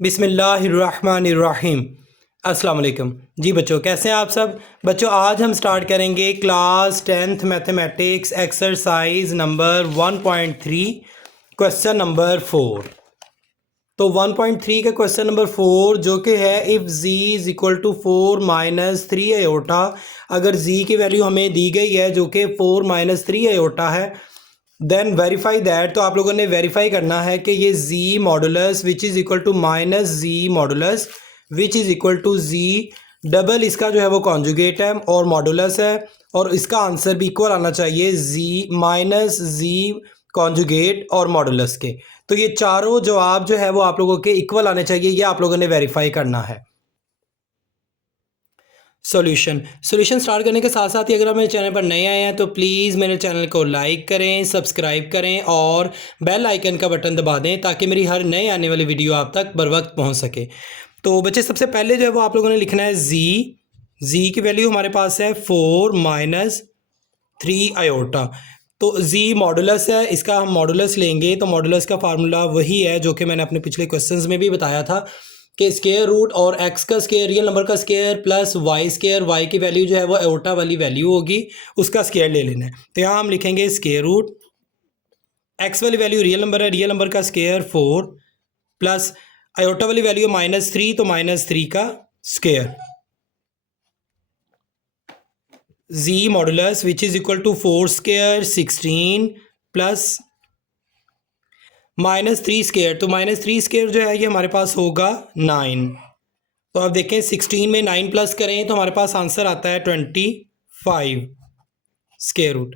बिस्मिल्लाहिर्रहमानिर्रहीम। अस्सलाम वालेकुम। जी बच्चों, कैसे हैं आप सब? बच्चों, आज हम स्टार्ट करेंगे class 10th mathematics exercise number 1.3 question number 4। तो 1.3 का क्वेश्चन नंबर 4 जो कि है if z is equal to 4 minus 3 iota. अगर z की वैल्यू हमें दी गई है जो कि 4 माइनस 3 आयोटा है, देन वेरीफाई दैट। तो आप लोगों ने वेरीफाई करना है कि ये z modulus which is equal to minus z modulus which is equal to z double, इसका जो है वो कॉन्जुगेट है और मॉडुलस है, और इसका आंसर भी इक्वल आना चाहिए z माइनस z कॉन्जुगेट और मॉडुलस के। तो ये चारों जवाब जो है वो आप लोगों के इक्वल आने चाहिए, ये आप लोगों ने वेरीफाई करना है। सॉल्यूशन स्टार्ट करने के साथ साथ ही अगर आप मेरे चैनल पर नए आए हैं तो प्लीज़ मेरे चैनल को लाइक करें, सब्सक्राइब करें और बेल आइकन का बटन दबा दें ताकि मेरी हर नए आने वाली वीडियो आप तक बर वक्त पहुँच सके। तो बच्चे, सबसे पहले जो है वो आप लोगों ने लिखना है जी की वैल्यू हमारे पास है 4 माइनस 3 आयोटा। तो z मॉडुलस है, इसका हम मॉडुलस लेंगे तो मॉडुलस का फार्मूला वही है जो कि मैंने अपने पिछले क्वेश्चंस में भी बताया था कि स्केयर रूट और x का स्केयर, रियल नंबर का square plus y square, y की वैल्यू जो है वो आयोटा वाली वैल्यू होगी, उसका स्केयर ले लेना है। तो यहाँ हम लिखेंगे स्केयर रूट, x वाली वैल्यू रियल नंबर है, रियल नंबर का स्केयर 4 प्लस आयोटा वाली वैल्यू -3, तो -3 का square z modulus which is equal to 4 square 16 plus -3 square. तो -3 स्केयर जो है ये हमारे पास होगा 9। तो अब देखें 16 में 9 प्लस करें तो हमारे पास आंसर आता है 25 स्केयर रूट।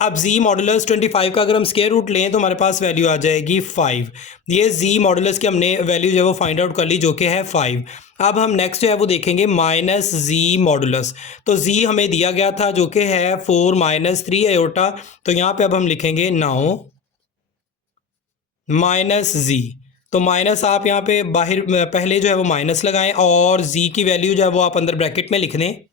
अब z मॉडुलस 25 का अगर हम स्केयर रूट लें तो हमारे पास वैल्यू आ जाएगी 5। ये z मॉडुलस की हमने वैल्यू जो है वो फाइंड आउट कर ली जो कि है 5। अब हम नेक्स्ट जो है वो देखेंगे माइनस z मॉडुलस। तो z हमें दिया गया था जो कि है 4 माइनस 3 आयोटा। तो यहाँ पे अब हम लिखेंगे नाउ माइनस z। तो माइनस आप यहाँ पे बाहर पहले जो है वो माइनस लगाएं और z की वैल्यू जो है वो आप अंदर ब्रैकेट में लिख लें।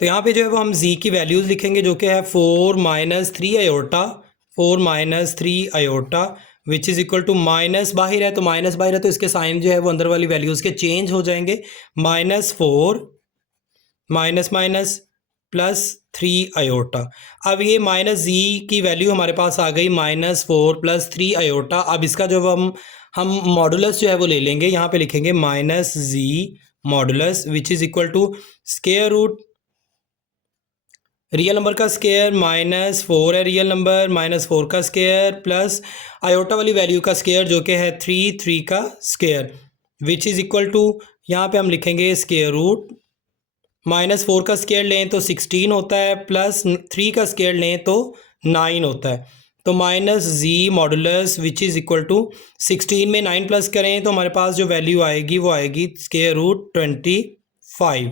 तो यहाँ पे जो है वो हम z की वैल्यूज़ लिखेंगे जो कि है 4 minus 3 iota, 4 minus 3 iota which is equal to minus बाहर है, तो माइनस बाहर है तो इसके साइन जो है वो अंदर वाली वैल्यूज़ के चेंज हो जाएंगे। -4 माइनस माइनस प्लस 3 आयोटा। अब ये माइनस z की वैल्यू हमारे पास आ गई -4 प्लस 3 आयोटा। अब इसका जो हम मॉडुलस जो है वो ले लेंगे, यहाँ पे लिखेंगे minus z modulus which is equal to square root real number का स्केयर -4 है, रियल नंबर -4 का स्केयर प्लस आयोटा वाली वैल्यू का स्केयर जो कि है 3 का square which is equal to, यहाँ पे हम लिखेंगे स्केयर रूट -4 का स्केयर लें तो 16 होता है, प्लस 3 का स्केयर लें तो 9 होता है। तो minus z modulus which is equal to 16 में 9 प्लस करें तो हमारे पास जो वैल्यू आएगी वो आएगी स्केयर रूट 25।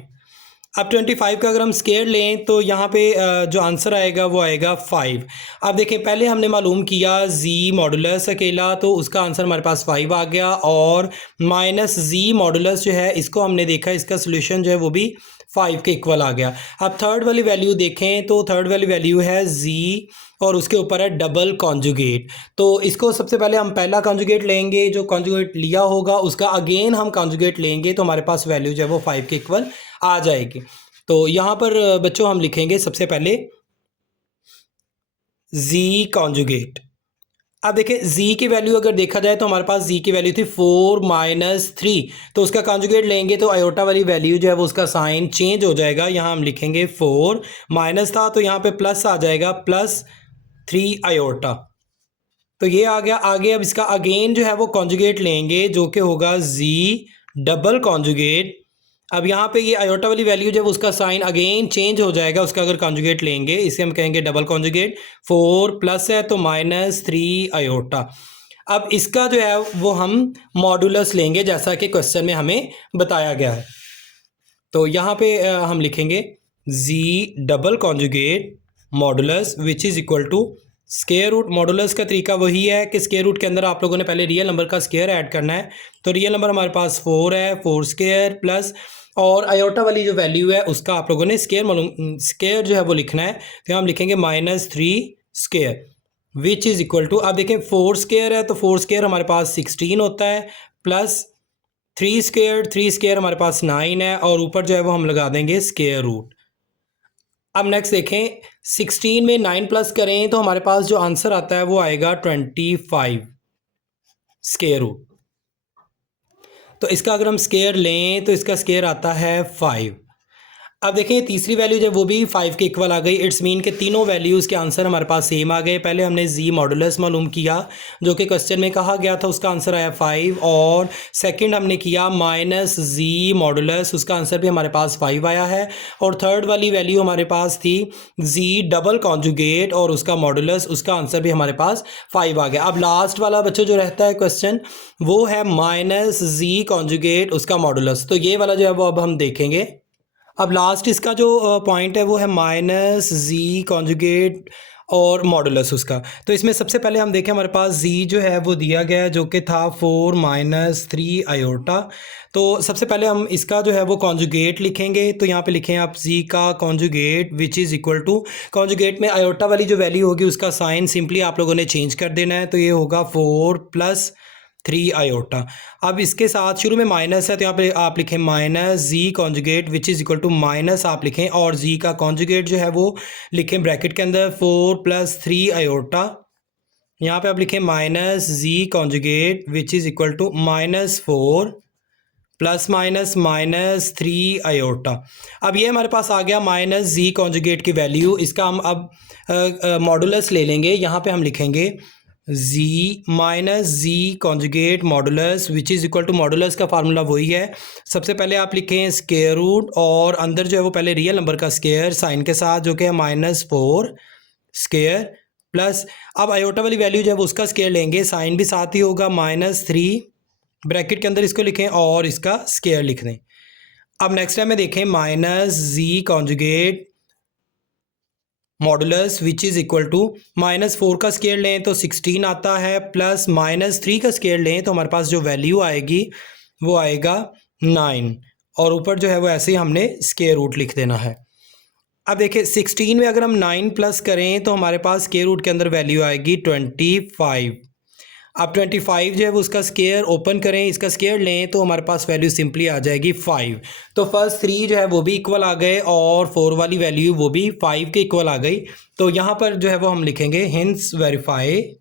अब 25 का अगर हम स्केयर लें तो यहाँ पे जो आंसर आएगा वो आएगा 5। अब देखें, पहले हमने मालूम किया z मॉडुलस अकेला, तो उसका आंसर हमारे पास 5 आ गया, और माइनस z मॉडुलस जो है इसको हमने देखा, इसका सोल्यूशन जो है वो भी 5 के इक्वल आ गया। अब थर्ड वाली वैल्यू देखें तो थर्ड वाली वैल्यू है z और उसके ऊपर है डबल कॉन्जुगेट। तो इसको सबसे पहले हम पहला कॉन्जुगेट लेंगे, जो कॉन्जुगेट लिया होगा उसका अगेन हम कॉन्जुगेट लेंगे तो हमारे पास वैल्यू जो है वो 5 के इक्वल आ जाएगी। तो यहाँ पर बच्चों हम लिखेंगे सबसे पहले z कॉन्जुगेट। अब देखिए z की वैल्यू अगर देखा जाए तो हमारे पास z की वैल्यू थी 4 माइनस 3, तो उसका कॉन्जुगेट लेंगे तो आयोटा वाली वैल्यू जो है वो उसका साइन चेंज हो जाएगा। यहाँ हम लिखेंगे 4 माइनस था तो यहाँ पे प्लस आ जाएगा, +3 आयोटा। तो ये आ गया आगे। अब इसका अगेन जो है वो कॉन्जुगेट लेंगे जो कि होगा z डबल कॉन्जुगेट। अब यहाँ पे ये आयोटा वाली वैल्यू जो है उसका साइन अगेन चेंज हो जाएगा, उसका अगर कॉन्जुगेट लेंगे इसे हम कहेंगे डबल कॉन्जुगेट। 4 प्लस है तो -3 आयोटा। अब इसका जो है वो हम मॉडुलस लेंगे जैसा कि क्वेश्चन में हमें बताया गया है। तो यहाँ पे हम लिखेंगे z double conjugate modulus which is equal to square root. Modulus का तरीका वही है कि स्केयर रूट के अंदर आप लोगों ने पहले रियल नंबर का स्केयर ऐड करना है। तो रियल नंबर हमारे पास 4 है, 4 स्केयर प्लस और आयोटा वाली जो वैल्यू है उसका आप लोगों ने स्केयर जो है वो लिखना है। तो हम लिखेंगे -3 square which is equal to, अब देखें 4 स्क्वायर है तो 4 स्क्वायर हमारे पास 16 होता है, प्लस 3 स्क्वायर हमारे पास 9 है, और ऊपर जो है वो हम लगा देंगे स्क्वायर रूट। अब नेक्स्ट देखें, 16 में 9 प्लस करें तो हमारे पास जो आंसर आता है वो आएगा 25 स्क्वायर रूट। तो इसका अगर हम स्क्वायर लें तो इसका स्क्वायर आता है 5। अब देखें तीसरी वैल्यू जब वो भी 5 के इक्वल आ गई, इट्स मीन के तीनों वैल्यूज़ के आंसर हमारे पास सेम आ गए। पहले हमने जी मॉडुलस मालूम किया जो कि क्वेश्चन में कहा गया था, उसका आंसर आया 5, और सेकंड हमने किया माइनस जी मॉडुलस, उसका आंसर भी हमारे पास 5 आया है। और थर्ड वाली वैल्यू हमारे पास थी जी डबल कॉन्जुगेट और उसका मॉडुलस, उसका आंसर भी हमारे पास 5 आ गया। अब लास्ट वाला बच्चों जो रहता है क्वेश्चन वो है माइनस जी कॉन्जुगेट उसका मॉडुलस, तो ये वाला जो है वो अब हम देखेंगे। अब लास्ट इसका जो पॉइंट है वो है माइनस जी कॉन्जुगेट और मॉडुलस उसका। तो इसमें सबसे पहले हम देखें हमारे पास जी जो है वो दिया गया है जो कि था 4 माइनस 3 आयोटा। तो सबसे पहले हम इसका जो है वो कॉन्जुगेट लिखेंगे, तो यहाँ पे लिखें आप जी का conjugate which is equal to, conjugate में आयोटा वाली जो वैल्यू होगी उसका साइन सिंपली आप लोगों ने चेंज कर देना है, तो ये होगा 4 प्लस 3 आयोटा। अब इसके साथ शुरू में माइनस है तो यहाँ पे आप लिखें minus ji conjugate which is equal to minus आप लिखें, और जी का कॉन्जुगेट जो है वो लिखें ब्रैकेट के अंदर 4 प्लस 3 आयोटा। यहाँ पे आप लिखें minus ji conjugate which is equal to minus 4 plus minus minus 3 iota. अब ये हमारे पास आ गया माइनस जी कॉन्जुगेट की वैल्यू, इसका हम अब मॉडुलस ले लेंगे। यहाँ पे हम लिखेंगे G minus ji conjugate modulus which is equal to, modulus का फार्मूला वही है, सबसे पहले आप लिखें स्क्वायर रूट और अंदर जो है वो पहले रियल नंबर का स्क्वायर साइन के साथ जो कि है -4 स्क्वायर, प्लस अब आयोटा वाली वैल्यू जो है वो उसका स्क्वायर लेंगे, साइन भी साथ ही होगा -3 ब्रैकेट के अंदर इसको लिखें और इसका स्क्वायर लिख दें। अब नेक्स्ट टाइम में देखें minus ji conjugate modulus which is equal to -4 का स्क्वायर लें तो 16 आता है, प्लस -3 का स्क्वायर लें तो हमारे पास जो वैल्यू आएगी वो आएगा 9, और ऊपर जो है वो ऐसे ही हमने स्क्वायर रूट लिख देना है। अब देखिए 16 में अगर हम 9 प्लस करें तो हमारे पास स्क्वायर रूट के अंदर वैल्यू आएगी 25। अब 25 जो है वो उसका स्क्वायर ओपन करें, इसका स्क्वायर लें तो हमारे पास वैल्यू सिंपली आ जाएगी 5। तो फर्स्ट 3 जो है वो भी इक्वल आ गए और 4 वाली वैल्यू वो भी 5 के इक्वल आ गई। तो यहाँ पर जो है वो हम लिखेंगे hence verified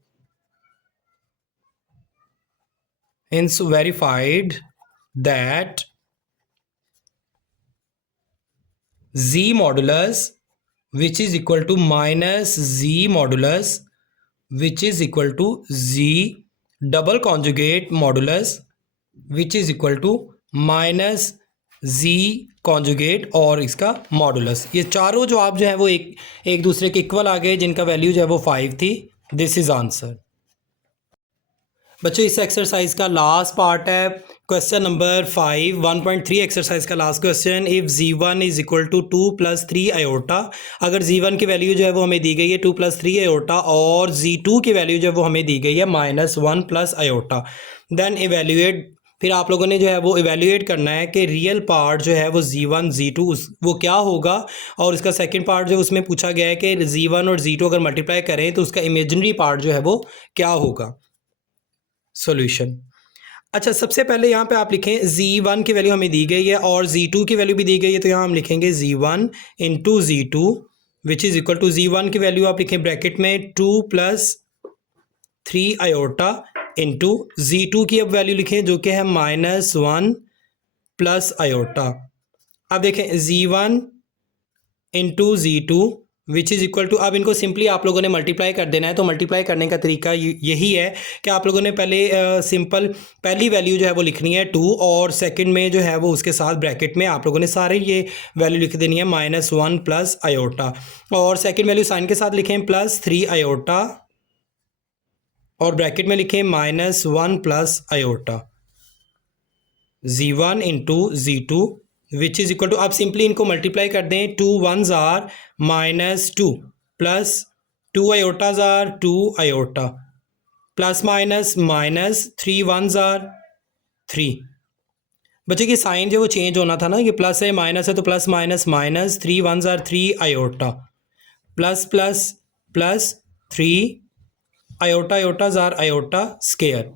that z modulus which is equal to minus z modulus which is equal to z double conjugate modulus which is equal to minus ji conjugate और इसका मॉडुलस। ये चारों जो आप जो है वो एक दूसरे के इक्वल आ गए जिनका वैल्यू जो है वो 5 थी। This is answer. बच्चों इस एक्सरसाइज का लास्ट पार्ट है क्वेश्चन नंबर 5 1.3 एक्सरसाइज का last question. If z1 is equal to 2 plus 3 iota, अगर z1 की वैल्यू जो है वो हमें दी गई है 2 प्लस 3 आयोटा और z2 की वैल्यू जो है वो हमें दी गई है -1 प्लस आयोटा, देन इवेल्यूएट, फिर आप लोगों ने जो है वो इवेल्यूएट करना है कि रियल पार्ट जो है वो z1 z2 वो क्या होगा, और इसका सेकंड पार्ट जो उसमें पूछा गया है कि z1 और z2 अगर मल्टीप्लाई करें तो उसका इमेजिनरी पार्ट जो है वो क्या होगा। सॉल्यूशन। अच्छा सबसे पहले यहाँ पे आप लिखें z1 की वैल्यू हमें दी गई है और z2 की वैल्यू भी दी गई है, तो यहाँ हम लिखेंगे z1 into z2 which is equal to z1 की वैल्यू आप लिखें ब्रैकेट में 2 प्लस 3 आयोटा इंटू z2 की अब वैल्यू लिखें जो कि है -1 प्लस आयोटा। अब देखें z1 into z2 which is equal to, अब इनको सिंपली आप लोगों ने मल्टीप्लाई कर देना है। तो मल्टीप्लाई करने का तरीका यही है कि आप लोगों ने पहले सिंपल पहली वैल्यू जो है वो लिखनी है 2 और सेकंड में जो है वो उसके साथ ब्रैकेट में आप लोगों ने सारे ये वैल्यू लिख देनी है -1 प्लस आयोटा, और सेकंड वैल्यू साइन के साथ लिखें +3 आयोटा और ब्रैकेट में लिखें -1 plus iota. z1 into z2 which is equal to, आप सिंपली इनको मल्टीप्लाई कर दें, 2 1s are -2 plus 2 iotas are 2 iota plus minus 3 1s are 3। बच्चे की साइन जो वो चेंज होना था ना, ये प्लस है माइनस है तो plus minus 3 1s are 3 iota plus plus plus 3 iota iotas are iota square.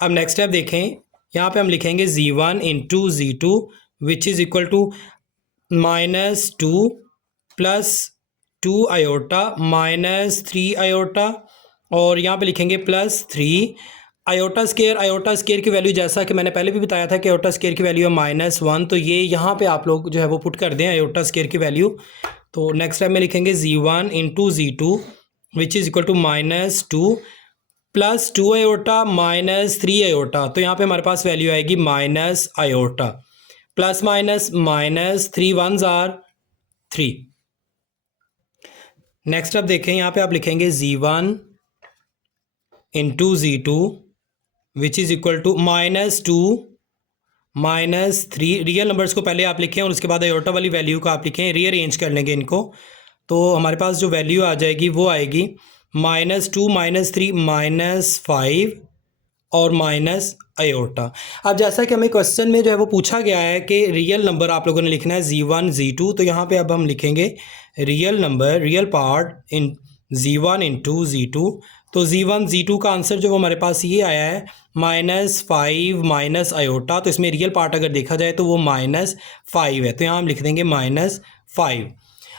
अब नेक्स्ट स्टेप देखें, यहाँ पे हम लिखेंगे z1 into z2 which is equal to -2 plus 2 iota minus 3 iota, और यहाँ पे लिखेंगे +3 आयोटा स्केयर की वैल्यू, जैसा कि मैंने पहले भी बताया था कि आयोटा स्केयर की वैल्यू है -1, तो ये यहाँ पे आप लोग जो है वो पुट कर दें आयोटा स्केयर की वैल्यू। तो नेक्स्ट स्टेप में लिखेंगे z1 into z2 which is equal to -2 plus 2 iota minus 3 iota, तो यहाँ पे हमारे पास वैल्यू आएगी minus iota, plus minus minus 3 1s are 3। Next अब देखें, यहाँ पे आप लिखेंगे z1 into z2 which is equal to -2 -3। Real numbers को पहले आप लिखें और उसके बाद आयोटा वाली वैल्यू को आप लिखें, रीअरेंज कर लेंगे इनको, तो हमारे पास जो वैल्यू आ जाएगी वो आएगी -2 -3 -5 और माइनस आयोटा। अब जैसा कि हमें क्वेश्चन में जो है वो पूछा गया है कि रियल नंबर आप लोगों ने लिखना है z1 z2, तो यहाँ पे अब हम लिखेंगे real number, real part in z1 into z2। तो z1 z2 का आंसर जो हमारे पास ये आया है -5 माइनस आयोटा, तो इसमें रियल पार्ट अगर देखा जाए तो वो -5 है, तो यहाँ हम लिख देंगे -5।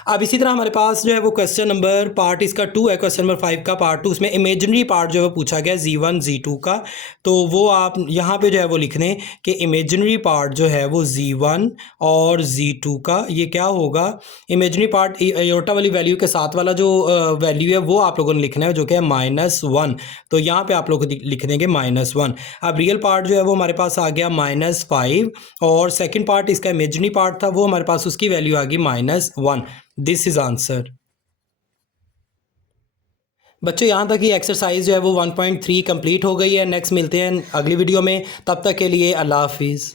अब इसी तरह हमारे पास जो है वो क्वेश्चन नंबर पार्ट इसका 2 है, क्वेश्चन नंबर 5 का पार्ट 2, उसमें इमेजिनरी पार्ट जो है पूछा गया z1 z2 का, तो वो आप यहाँ पे जो है वो लिख दें कि इमेजिनरी पार्ट जो है वो z1 और z2 का ये क्या होगा, इमेजिनरी पार्ट आयोटा वाली वैल्यू के साथ वाला जो वैल्यू है वो आप लोगों ने लिखना है जो कि है -1, तो यहाँ पे आप लोग लिख देंगे -1। अब रियल पार्ट जो है वो हमारे पास आ गया -5, और सेकेंड पार्ट इसका इमेजिनरी पार्ट था वो हमारे पास उसकी वैल्यू आ गई -1। This is answer. बच्चों यहाँ तक ही एक्सरसाइज जो है वो 1.3 कंप्लीट हो गई है। नेक्स्ट मिलते हैं अगली वीडियो में, तब तक के लिए अल्लाह हाफिज़।